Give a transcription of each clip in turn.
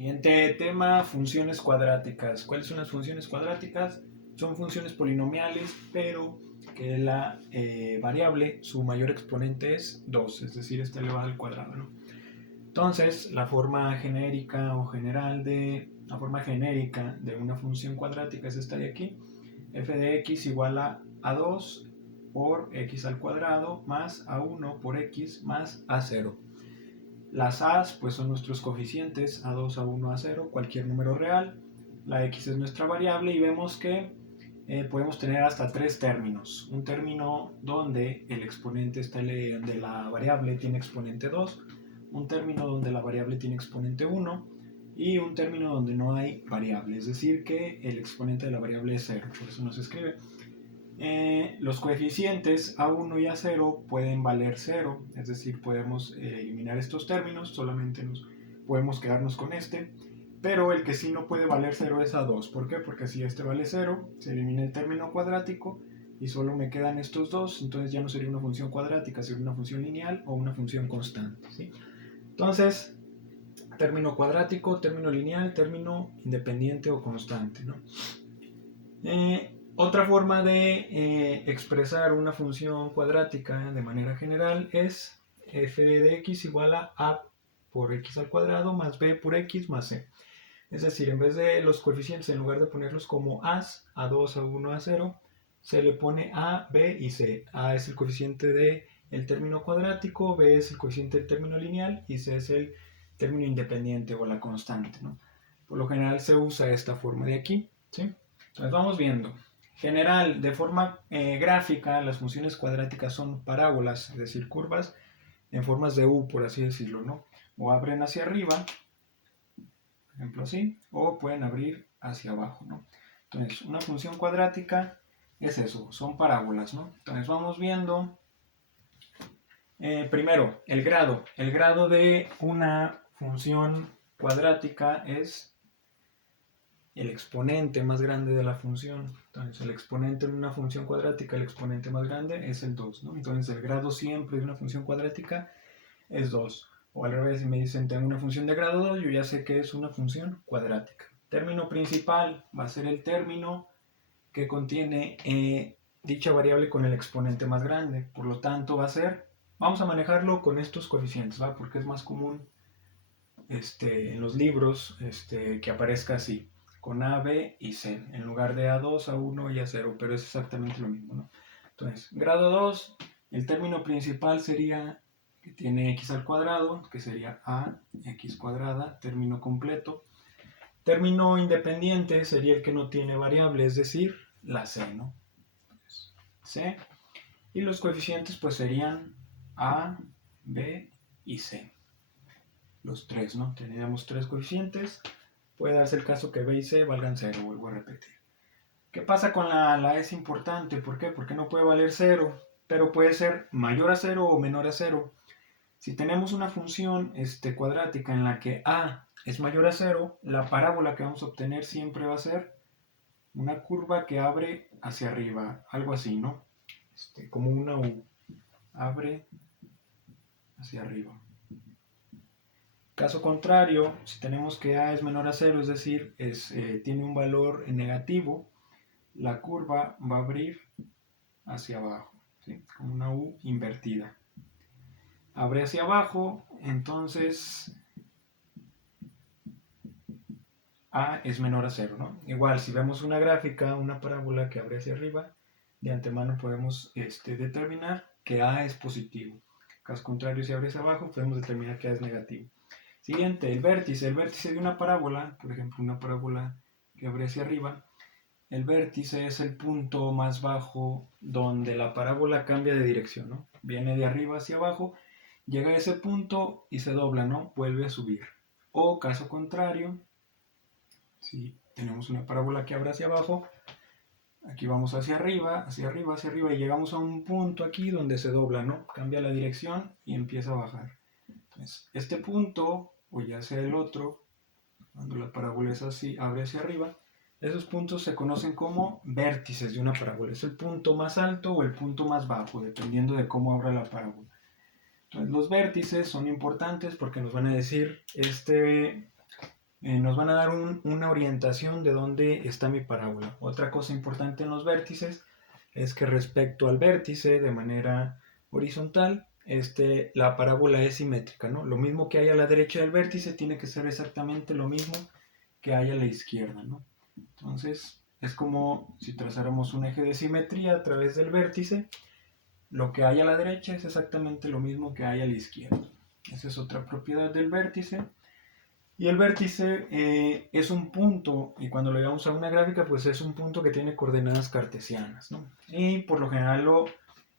Siguiente tema, funciones cuadráticas. ¿Cuáles son las funciones cuadráticas? Son funciones polinomiales, pero que la variable, su mayor exponente es 2, es decir, está elevado al cuadrado, ¿no? Entonces, la forma genérica o general la forma genérica de una función cuadrática es esta de aquí. F de x igual a a2 por x al cuadrado más a1 por x más a0. Las a's pues son nuestros coeficientes, a2, a1, a0, cualquier número real. La x es nuestra variable y vemos que podemos tener hasta tres términos. Un término donde el exponente de la variable tiene exponente 2, un término donde la variable tiene exponente 1 y un término donde no hay variable, es decir que el exponente de la variable es 0, por eso no se escribe. Los coeficientes a1 y a0 pueden valer 0, es decir, podemos eliminar estos términos, solamente podemos quedarnos con este, pero el que sí no puede valer 0 es a2. ¿Por qué? Porque si este vale 0, se elimina el término cuadrático y solo me quedan estos dos, entonces ya no sería una función cuadrática, sería una función lineal o una función constante, ¿sí? Entonces, término cuadrático, término lineal, término independiente o constante, ¿no? Otra forma de expresar una función cuadrática de manera general es f de x igual a por x al cuadrado más b por x más c. Es decir, en vez de los coeficientes, en lugar de ponerlos como a's, a2, a1, a0, se le pone a, b y c. A es el coeficiente del término cuadrático, b es el coeficiente del término lineal y c es el término independiente o la constante, ¿no? Por lo general se usa esta forma de aquí, ¿sí? Entonces vamos viendo. General, de forma gráfica, las funciones cuadráticas son parábolas, es decir, curvas en formas de U, por así decirlo, ¿no? O abren hacia arriba, por ejemplo así, o pueden abrir hacia abajo, ¿no? Entonces, una función cuadrática es eso, son parábolas, ¿no? Entonces vamos viendo, primero, el grado. El grado de una función cuadrática es el exponente más grande de la función. Entonces, el exponente de una función cuadrática, el exponente más grande es el 2, ¿no? Entonces, el grado siempre de una función cuadrática es 2. O al revés, si me dicen tengo una función de grado 2, yo ya sé que es una función cuadrática. Término principal va a ser el término que contiene dicha variable con el exponente más grande. Por lo tanto, va a ser, vamos a manejarlo con estos coeficientes, ¿va? Porque es más común en los libros que aparezca así, con A, B y C, en lugar de A2, A1 y A0, pero es exactamente lo mismo, ¿no? Entonces, grado 2, el término principal sería que tiene x al cuadrado, que sería ax cuadrada, término completo. Término independiente sería el que no tiene variable, es decir, la c, ¿no? Entonces, c. Y los coeficientes pues serían a, b y c. Los tres, ¿no? Teníamos tres coeficientes. Puede darse el caso que b y c valgan 0, vuelvo a repetir. ¿Qué pasa con la es importante? ¿Por qué? Porque no puede valer 0, pero puede ser mayor a 0 o menor a 0. Si tenemos una función cuadrática en la que a es mayor a 0, la parábola que vamos a obtener siempre va a ser una curva que abre hacia arriba, algo así, ¿no? Como una U, abre hacia arriba. Caso contrario, si tenemos que a es menor a 0, es decir, tiene un valor negativo, la curva va a abrir hacia abajo, ¿sí? Como una U invertida. Abre hacia abajo, entonces a es menor a 0, ¿no? Igual, si vemos una gráfica, una parábola que abre hacia arriba, de antemano podemos determinar que a es positivo. Caso contrario, si abre hacia abajo, podemos determinar que a es negativo. Siguiente, el vértice. El vértice de una parábola, por ejemplo, una parábola que abre hacia arriba, el vértice es el punto más bajo donde la parábola cambia de dirección, ¿no? Viene de arriba hacia abajo, llega a ese punto y se dobla, ¿no? Vuelve a subir. O caso contrario, si tenemos una parábola que abre hacia abajo, aquí vamos hacia arriba, hacia arriba, hacia arriba y llegamos a un punto aquí donde se dobla, ¿no? Cambia la dirección y empieza a bajar. Entonces, este punto, o ya sea el otro, cuando la parábola es así, abre hacia arriba, esos puntos se conocen como vértices de una parábola. Es el punto más alto o el punto más bajo, dependiendo de cómo abra la parábola. Entonces, los vértices son importantes porque nos van a decir nos van a dar una orientación de dónde está mi parábola. Otra cosa importante en los vértices es que respecto al vértice de manera horizontal, la parábola es simétrica, ¿no? Lo mismo que hay a la derecha del vértice tiene que ser exactamente lo mismo que hay a la izquierda, ¿no? Entonces, es como si trazáramos un eje de simetría a través del vértice. Lo que hay a la derecha es exactamente lo mismo que hay a la izquierda. Esa es otra propiedad del vértice. Y el vértice es un punto, y cuando lo llevamos a una gráfica, pues es un punto que tiene coordenadas cartesianas, ¿no? Y por lo general lo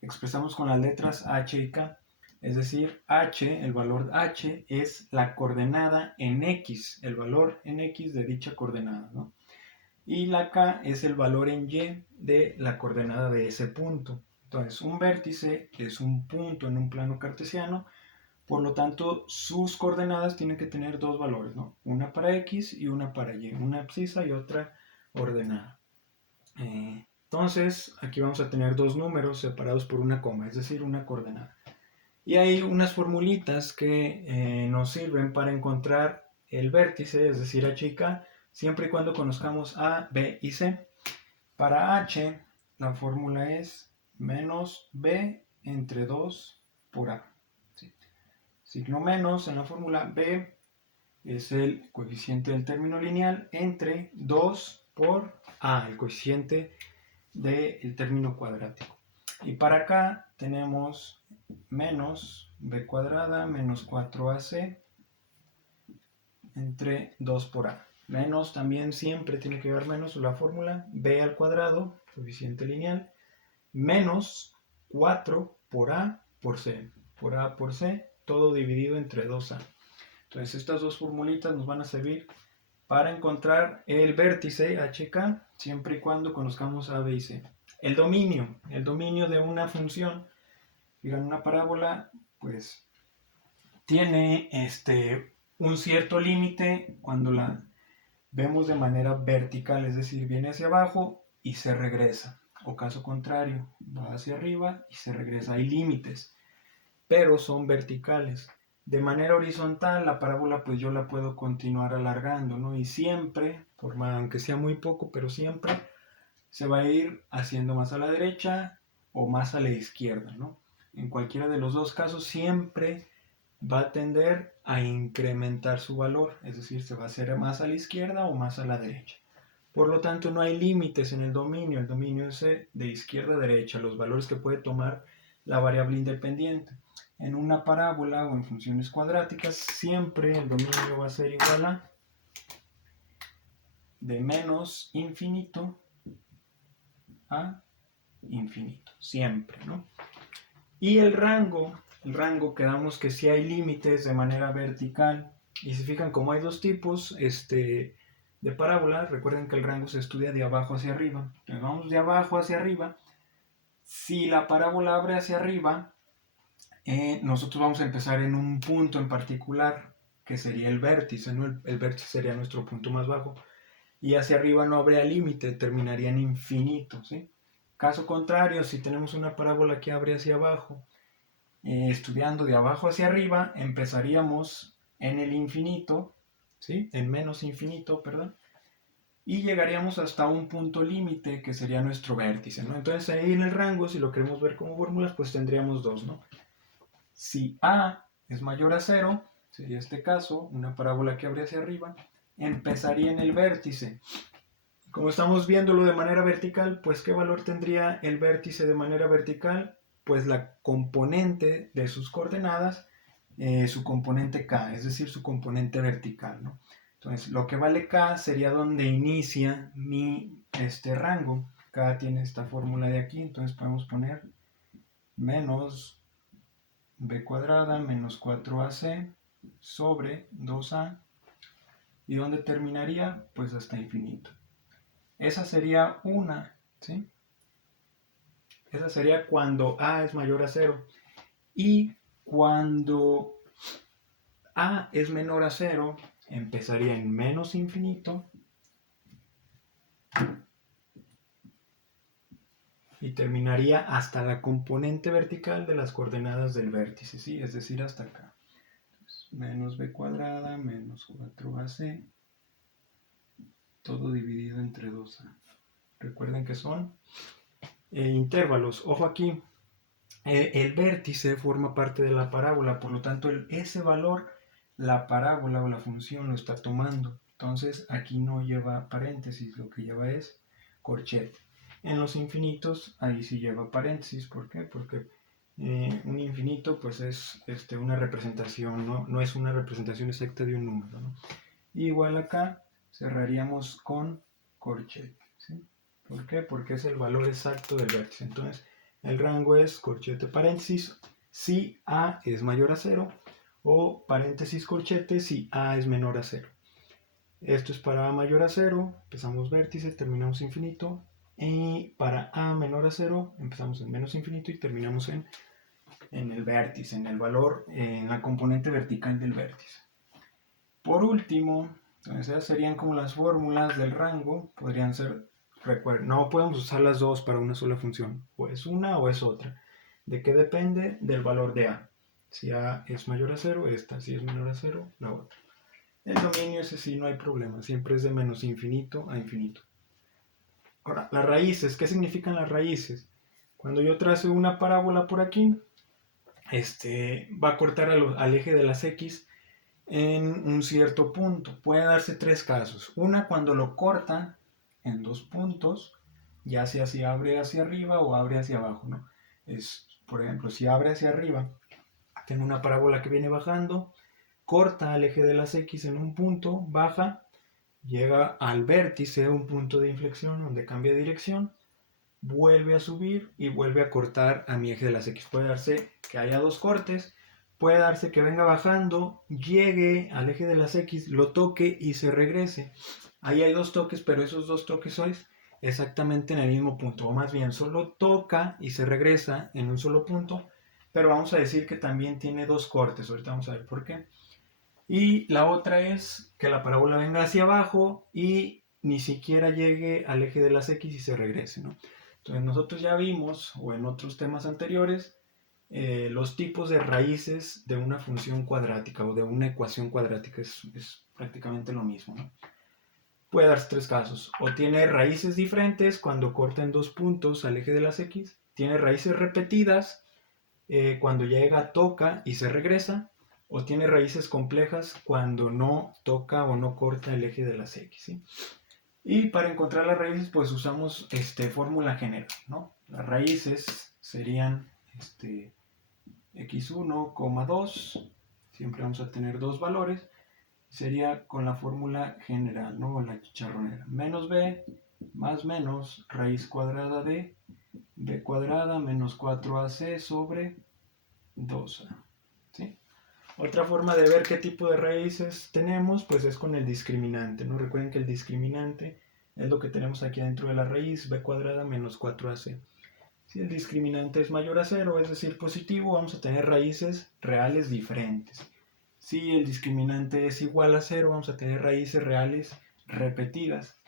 expresamos con las letras h y k. Es decir, h, el valor h, es la coordenada en x, el valor en x de dicha coordenada, ¿no? Y la k es el valor en y de la coordenada de ese punto. Entonces, un vértice es un punto en un plano cartesiano. Por lo tanto, sus coordenadas tienen que tener dos valores, ¿no? Una para x y una para y, una abscisa y otra ordenada. Entonces, aquí vamos a tener dos números separados por una coma, es decir, una coordenada. Y hay unas formulitas que nos sirven para encontrar el vértice, es decir, h y k, siempre y cuando conozcamos a, b y c. Para h, la fórmula es menos b entre 2 por a. Signo menos en la fórmula b es el coeficiente del término lineal entre 2 por a, el coeficiente del término cuadrático. Y para acá tenemos menos b cuadrada menos 4ac entre 2 por a. Menos también siempre tiene que llevar menos la fórmula b al cuadrado, coeficiente lineal, menos 4 por a por c. Por a por c, todo dividido entre 2a. Entonces estas dos formulitas nos van a servir para encontrar el vértice HK siempre y cuando conozcamos A, B y C. El dominio de una función, digan una parábola, pues tiene un cierto límite cuando la vemos de manera vertical, es decir, viene hacia abajo y se regresa. O caso contrario, va hacia arriba y se regresa. Hay límites, pero son verticales. De manera horizontal, la parábola pues yo la puedo continuar alargando, ¿no? Y siempre, por más, aunque sea muy poco, pero siempre se va a ir haciendo más a la derecha o más a la izquierda, ¿no? En cualquiera de los dos casos siempre va a tender a incrementar su valor, es decir, se va a hacer más a la izquierda o más a la derecha. Por lo tanto, no hay límites en el dominio es de izquierda a derecha, los valores que puede tomar la variable independiente. En una parábola o en funciones cuadráticas, siempre el dominio va a ser igual a de menos infinito a infinito, siempre, ¿no? Y el rango quedamos que si hay límites de manera vertical. Y se fijan, como hay dos tipos de parábola, recuerden que el rango se estudia de abajo hacia arriba. Entonces vamos de abajo hacia arriba. Si la parábola abre hacia arriba, nosotros vamos a empezar en un punto en particular, que sería el vértice, ¿no? El vértice sería nuestro punto más bajo. Y hacia arriba no habría límite, terminaría en infinito, ¿sí? Caso contrario, si tenemos una parábola que abre hacia abajo, estudiando de abajo hacia arriba, empezaríamos en el infinito, ¿sí? En menos infinito, perdón, y llegaríamos hasta un punto límite que sería nuestro vértice, ¿no? Entonces ahí en el rango, si lo queremos ver como fórmulas, pues tendríamos dos, ¿no? Si a es mayor a 0, sería este caso, una parábola que abre hacia arriba, empezaría en el vértice. Como estamos viéndolo de manera vertical, pues ¿qué valor tendría el vértice de manera vertical? Pues la componente de sus coordenadas, su componente k, es decir, su componente vertical, ¿no? Entonces, lo que vale k sería donde inicia mi rango. K tiene esta fórmula de aquí, entonces podemos poner menos b cuadrada menos 4ac sobre 2a. ¿Y dónde terminaría? Pues hasta infinito. Esa sería una, ¿sí? Esa sería cuando a es mayor a 0. Y cuando a es menor a 0, empezaría en menos infinito y terminaría hasta la componente vertical de las coordenadas del vértice, ¿sí? Es decir, hasta acá. Entonces, menos b cuadrada menos 4ac todo dividido entre 2a. Recuerden que son intervalos. Ojo aquí, el vértice forma parte de la parábola, por lo tanto ese valor la parábola o la función lo está tomando. Entonces aquí no lleva paréntesis, lo que lleva es corchete. En los infinitos ahí sí lleva paréntesis. ¿Por qué? Porque un infinito pues es una representación, no es una representación exacta de un número, ¿no? Igual acá cerraríamos con corchete, ¿sí? ¿Por qué? Porque es el valor exacto del vértice. Entonces el rango es corchete paréntesis si a es mayor a 0 o paréntesis corchete si a es menor a 0. Esto es para a mayor a 0, empezamos vértice, terminamos infinito. Y para a menor a 0 empezamos en menos infinito y terminamos en el vértice, en el valor, en la componente vertical del vértice. Por último, entonces esas serían como las fórmulas del rango. Podrían ser, recuerden, no podemos usar las dos para una sola función. O es una o es otra. ¿De qué depende? Del valor de a. Si a es mayor a 0, esta. Si es menor a 0, la otra. El dominio ese sí no hay problema. Siempre es de menos infinito a infinito. Ahora, las raíces. ¿Qué significan las raíces? Cuando yo trazo una parábola por aquí, va a cortar al eje de las x en un cierto punto. Puede darse tres casos. Una, cuando lo corta en dos puntos, ya sea si abre hacia arriba o abre hacia abajo, ¿no? Por ejemplo, si abre hacia arriba, tengo una parábola que viene bajando, corta al eje de las x en un punto, baja, llega al vértice, un punto de inflexión donde cambia de dirección, vuelve a subir y vuelve a cortar a mi eje de las x. Puede darse que haya dos cortes. Puede darse que venga bajando, llegue al eje de las X, lo toque y se regrese. Ahí hay dos toques, pero esos dos toques son exactamente en el mismo punto. O más bien, solo toca y se regresa en un solo punto. Pero vamos a decir que también tiene dos cortes. Ahorita vamos a ver por qué. Y la otra es que la parábola venga hacia abajo y ni siquiera llegue al eje de las X y se regrese, ¿no? Entonces nosotros ya vimos, o en otros temas anteriores, los tipos de raíces de una función cuadrática o de una ecuación cuadrática. Es prácticamente lo mismo, ¿no? Puede darse tres casos. O tiene raíces diferentes cuando corta en dos puntos al eje de las x. Tiene raíces repetidas cuando llega, toca y se regresa. O tiene raíces complejas cuando no toca o no corta el eje de las x, ¿sí? Y para encontrar las raíces pues usamos fórmula general, ¿no? Las raíces serían x1, 2, siempre vamos a tener dos valores, sería con la fórmula general, ¿no? O la chicharronera. Menos b más menos raíz cuadrada de b cuadrada menos 4ac sobre 2a. ¿Sí? Otra forma de ver qué tipo de raíces tenemos, pues es con el discriminante, ¿no? Recuerden que el discriminante es lo que tenemos aquí dentro de la raíz, b cuadrada menos 4ac. Si el discriminante es mayor a 0, es decir, positivo, vamos a tener raíces reales diferentes. Si el discriminante es igual a 0, vamos a tener raíces reales repetidas.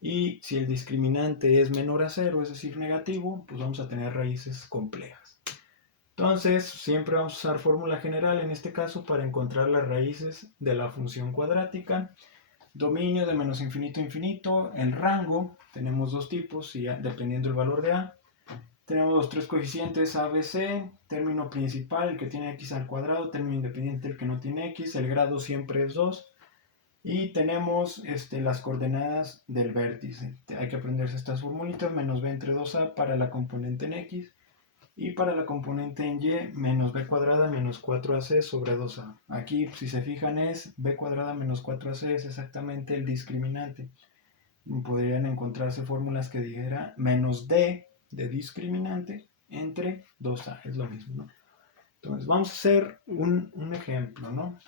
Y si el discriminante es menor a 0, es decir, negativo, pues vamos a tener raíces complejas. Entonces, siempre vamos a usar fórmula general en este caso para encontrar las raíces de la función cuadrática. Dominio de menos infinito a infinito. El rango, tenemos dos tipos, y dependiendo del valor de a. Tenemos los tres coeficientes a, b, c, término principal, el que tiene x al cuadrado, término independiente, el que no tiene x, el grado siempre es 2. Y tenemos las coordenadas del vértice. Hay que aprenderse estas formulitas, menos b entre 2a para la componente en x. Y para la componente en y, menos b cuadrada menos 4ac sobre 2a. Aquí, si se fijan, es b cuadrada menos 4ac, es exactamente el discriminante. Podrían encontrarse fórmulas que dijera menos d de discriminante entre 2a, es lo mismo, ¿no? Entonces vamos a hacer un ejemplo, ¿no?